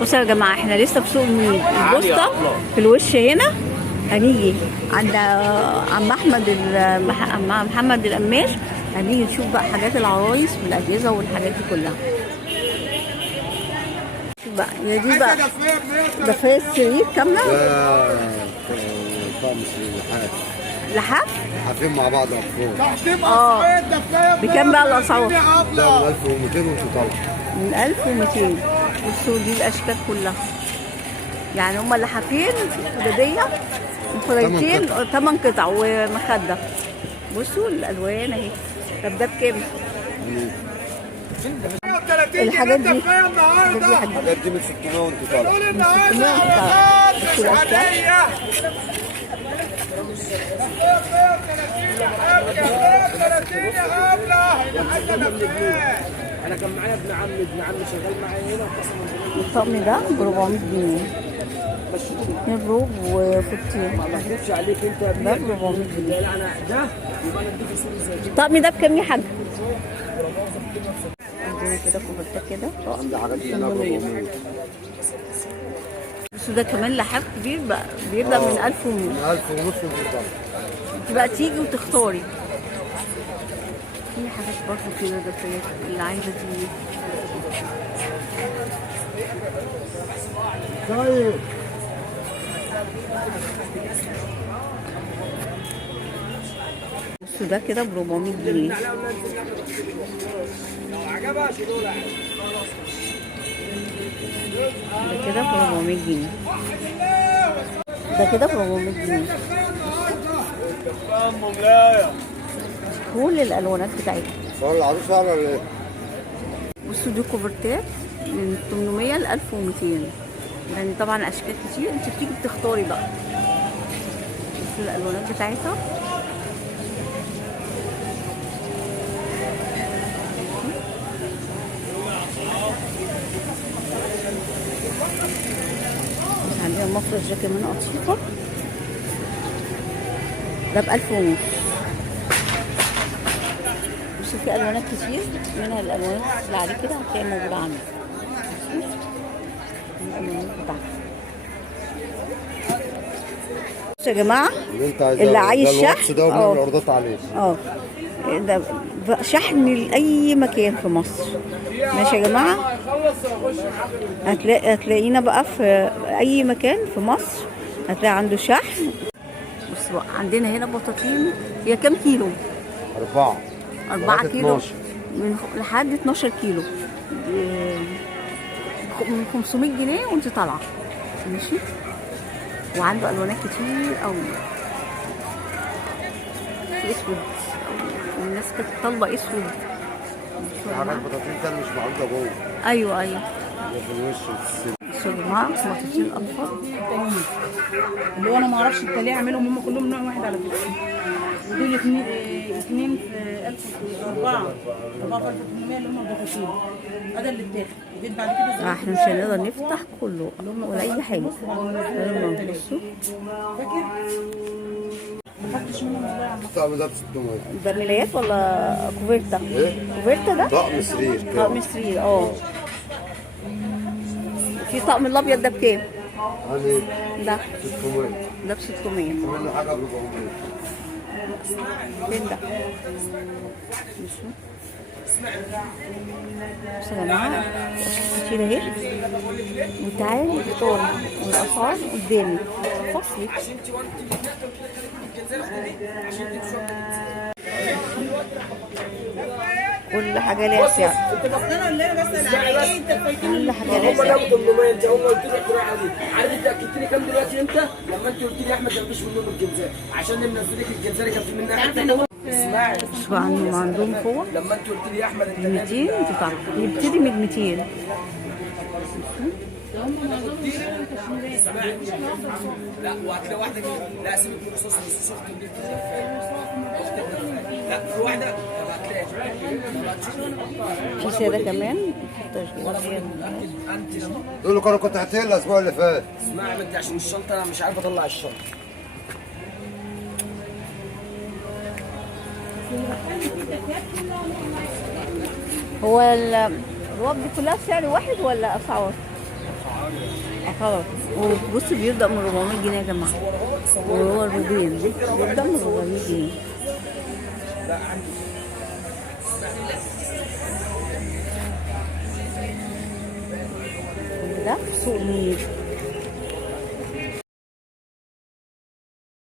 بصوا يا جماعه، احنا لسه في سوق البوسطه في الوش هنا. هنيجي عند عم محمد القماش. هنيجي نشوف بقى حاجات العرايس والاجهزه والحاجات دي كلها. شوف بقى، هي دي بقى دفايه السرير كامله. طقم لحاف. لحاف؟ لحافين مع بعض مفروض. بكام بقى الاسعار؟ ده من 1200 وانت طالع. من 1200. بصوا دي الاشكال كلها. يعني هما اللحافين خداديه مفردتين 8 قطع ومخده. بصوا الالوان اهي. طب ده بكام؟ الحاجات دي الحاجات دي من 600 وانت طالع. من 600 وانت طالع. بصوا الاشكال. انا كان معايا ابن عمي شغال معايا هنا وقسم الطقم ده ب 400 جنيه. الروب وفوتين. ما بكذبش عليك انت يا ابني. ده ب 400 جنيه. لا انا ده يبقى انا اديك صوره زي كده. الطقم ده بكام يا حاج؟ عندنا كده كوفرتات كده. طقم ده حاجات كلها ب 400. بس ده كمان لحاف كبير بقى، بيبدأ من 1100. من 1500 وانت طالع. انت بقى تيجي وتختاري. في حاجات برضه كده دفايات اللي عايزه تيجي. طيب بصوا ده كده ب 400 جنيه. ده كده ب 400 جنيه. ده كده ب 400 جنيه. كل الالوانات بتاعتها. صور العروسه ولا ايه؟ بصوا دي كوفرتات من 800 ل 1200. يعني طبعا اشكال كتير، انت بتيجي بتختاري بقى. بصوا الالوانات بتاعتها. بس عندنا مفرش ده كمان قطيفه. ده ب 1000 ونص. بصوا في الوانات كتير، منها الالوانات اللي عليه كده هتلاقي موجوده عندي. الالوانات بتاعتها. بصوا يا جماعه، اللي عايز شحن ده وبنعمل عروضات عليه. ده شحن لاي مكان في مصر. ماشي يا جماعه، هتلاقينا بقى في اي مكان في مصر هتلاقي عنده شحن. بص بقى، عندنا هنا بطاطين. هي كام كيلو؟ 4 كيلو 12. من لحد 12 كيلو. من 500 جنيه وانت طالعه. ماشي. وعنده الوانات كتير قوي. في اسود، والناس كانت طالبه اسود. في حاجات بطاطين تانية مش معروضه جوه. ايوه في الوش والسن. بصوا يا جماعه، بطاطين اطفال اللي هو انا ما اعرفش انت ليه عاملهم هم كلهم نوع واحد على فكره. ودول اثنين في 1004 في 1800 اللي هم البطاطين. هذا اللي اتاخد. جيت بعد كده احنا مش هنقدر نفتح كله ولا اي حاجه. بصوا فاكر؟ ما خدتش منهم الطقم ده ب 600. ده ملايات ولا كوفيرتا؟ ايه؟ كوفيرتا ده؟ طقم سرير كده. طقم سرير. في طقم الابيض ده بكام؟ يعني ده 600. ده ب 600. منه حاجه ب 400. فين ده؟ بصوا يا جماعه، اشكال كتير اهي. وتعالي اختاري، والاسعار قدامي. فصلي. كل حاجه ليها سعر. كل حاجه ليها سعر. انت هم قلت لي اختراع دي. عارف انت اكدت لي كام دلوقتي امتى؟ لما انت قلت لي احمد ما فيش منهم الجنزات، عشان منزل لك الجنزات كان في منها حته. اسمعي شوف عندهم فوق لما انت قلت لي يا احمد انت 200 تطلع. يبتدي من 200. لا وهتلاقي واحده لا سيبك من الرصاص اختي دي لا في واحده هتلاقي في ساده كمان. دول كانوا قطعتين الاسبوع اللي فات. اسمعي يا بنتي، عشان الشنطه انا مش عارف اطلع الشنطه. هو الرواب دي كلها سعر واحد ولا اسعار؟ خلاص. وبص بيبدأ من 400 جنيه يا جماعة، وهو الروبين بيبدأ من 400 جنيه. ده في سوق النيل.